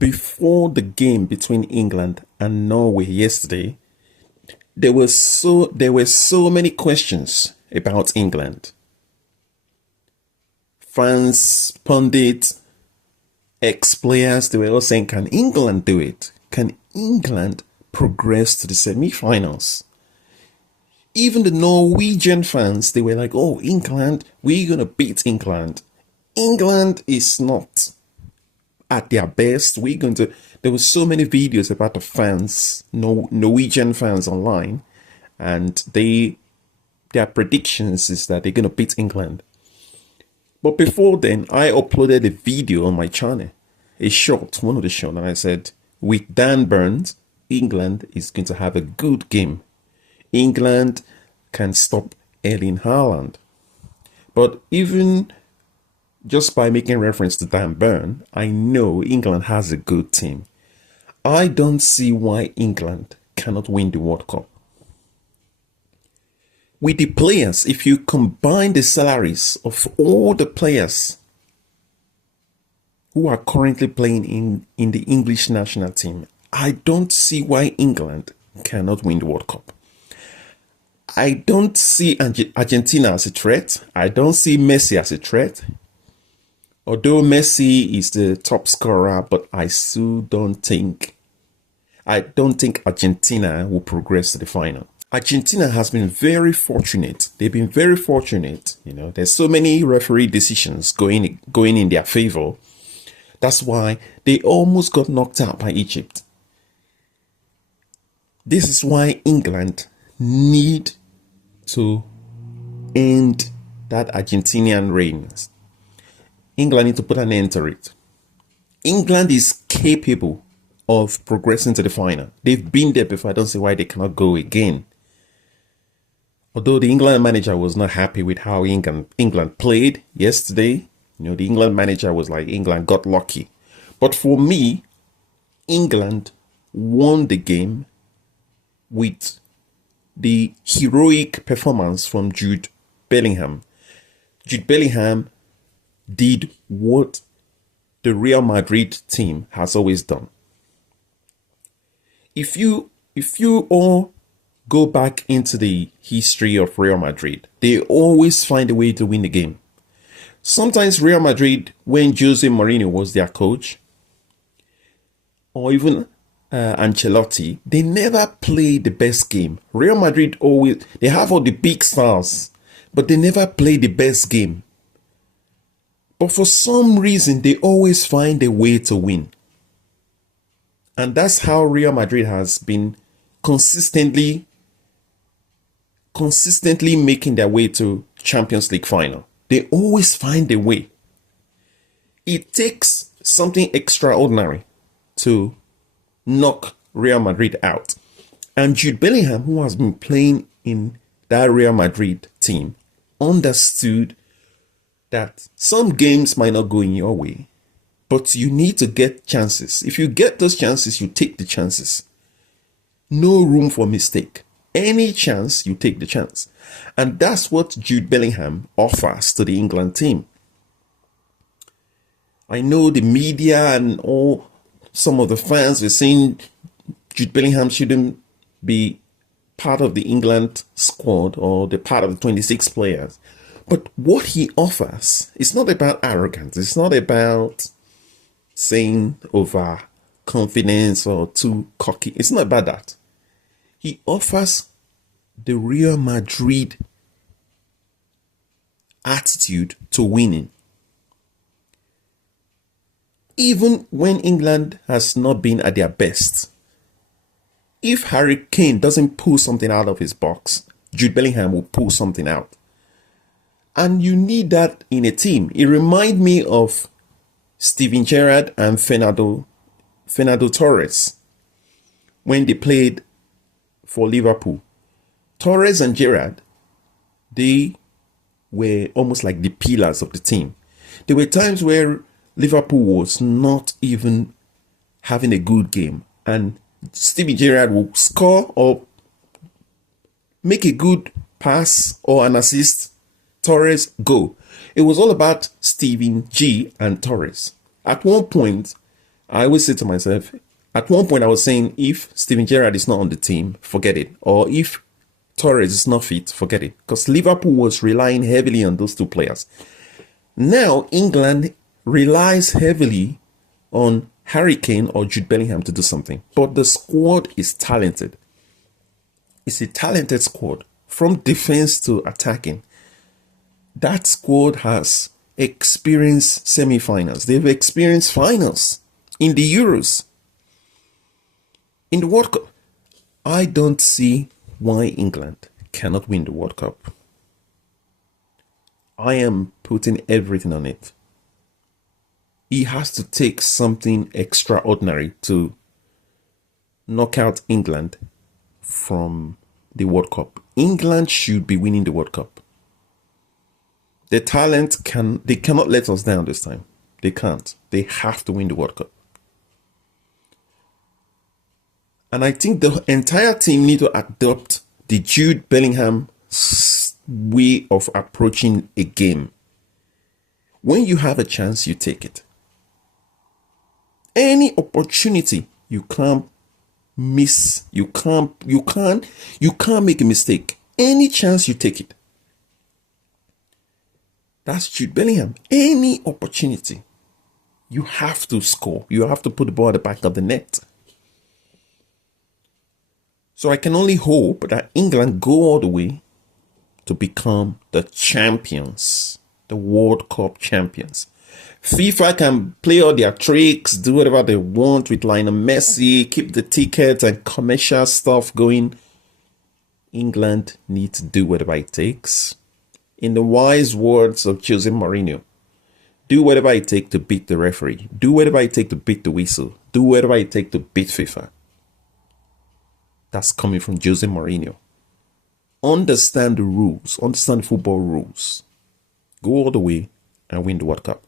before the game between England and Norway yesterday, there were so many questions about England. Fans, pundits, ex-players, they were all saying, can England do it? Can England progress to the semi-finals? Even the Norwegian fans, they were like, oh, England, we're going to beat England. England is not at their best. There were so many videos about the fans, Norwegian fans online, and their predictions is that they're going to beat England. But before then, I uploaded a video on my channel, one of the short, and I said, with Dan Burns, England is going to have a good game. England can stop Erling Haaland. But even just by making reference to Dan Burn, I know England has a good team. I don't see why England cannot win the World Cup. With the players, if you combine the salaries of all the players who are currently playing in the English national team, I don't see why England cannot win the World Cup. I don't see Argentina as a threat. I don't see Messi as a threat. Although Messi is the top scorer, but I don't think Argentina will progress to the final. Argentina has been very fortunate. They've been very fortunate. There's so many referee decisions going in their favor. That's why they almost got knocked out by Egypt. This is why England need to end that Argentinian reign. England need to put an end to it. England is capable of progressing to the final. They've been there before. I don't see why they cannot go again. Although the England manager was not happy with how England played yesterday, the England manager was like, England got lucky. But for me, England won the game with the heroic performance from Jude Bellingham. Jude Bellingham did what the Real Madrid team has always done. If you all go back into the history of Real Madrid, they always find a way to win the game. Sometimes Real Madrid, when Jose Mourinho was their coach, or even Ancelotti, they never play the best game. Real Madrid they have all the big stars, but they never play the best game. But for some reason, they always find a way to win. And that's how Real Madrid has been consistently making their way to Champions League final. They always find a way. It takes something extraordinary to knock Real Madrid out. And Jude Bellingham, who has been playing in that Real Madrid team, understood that some games might not go in your way, but you need to get chances. If you get those chances, you take the chances. No room for mistake. Any chance, you take the chance. And that's what Jude Bellingham offers to the England team. I know the media and some of the fans were saying Jude Bellingham shouldn't be part of the England squad or the part of the 26 players. But what he offers is not about arrogance. It's not about saying over confidence or too cocky. It's not about that. He offers the Real Madrid attitude to winning. Even when England has not been at their best, if Harry Kane doesn't pull something out of his box, Jude Bellingham will pull something out. And you need that in a team. It reminds me of Steven Gerrard and Fernando Torres when they played for Liverpool. Torres and Gerrard, they were almost like the pillars of the team. There were times where Liverpool was not even having a good game, and Steven Gerrard will score or make a good pass or an assist. Torres go. It was all about Steven G and Torres. At one point, I always say to myself, at one point I was saying, if Steven Gerrard is not on the team, forget it. Or if Torres is not fit, forget it. Because Liverpool was relying heavily on those two players. Now, England relies heavily on Harry Kane or Jude Bellingham to do something. But the squad is talented. It's a talented squad. From defense to attacking. That squad has experienced semi-finals. They've experienced finals in the Euros. In the World Cup, I don't see why England cannot win the World Cup. I am putting everything on it. He has to take something extraordinary to knock out England from the World Cup. England should be winning the World Cup. The talent they cannot let us down this time. They can't. They have to win the World Cup. And I think the entire team need to adopt the Jude Bellingham way of approaching a game. When you have a chance, you take it. Any opportunity you can't miss. You can't make a mistake. Any chance you take it. That's Jude Bellingham. Any opportunity, you have to score. You have to put the ball at the back of the net. So I can only hope that England go all the way to become the champions, the World Cup champions. FIFA can play all their tricks, do whatever they want with Lionel Messi, keep the tickets and commercial stuff going. England need to do whatever it takes. In the wise words of Jose Mourinho, do whatever it takes to beat the referee. Do whatever it takes to beat the whistle. Do whatever it takes to beat FIFA. That's coming from Jose Mourinho. Understand the rules. Understand the football rules. Go all the way and win the World Cup.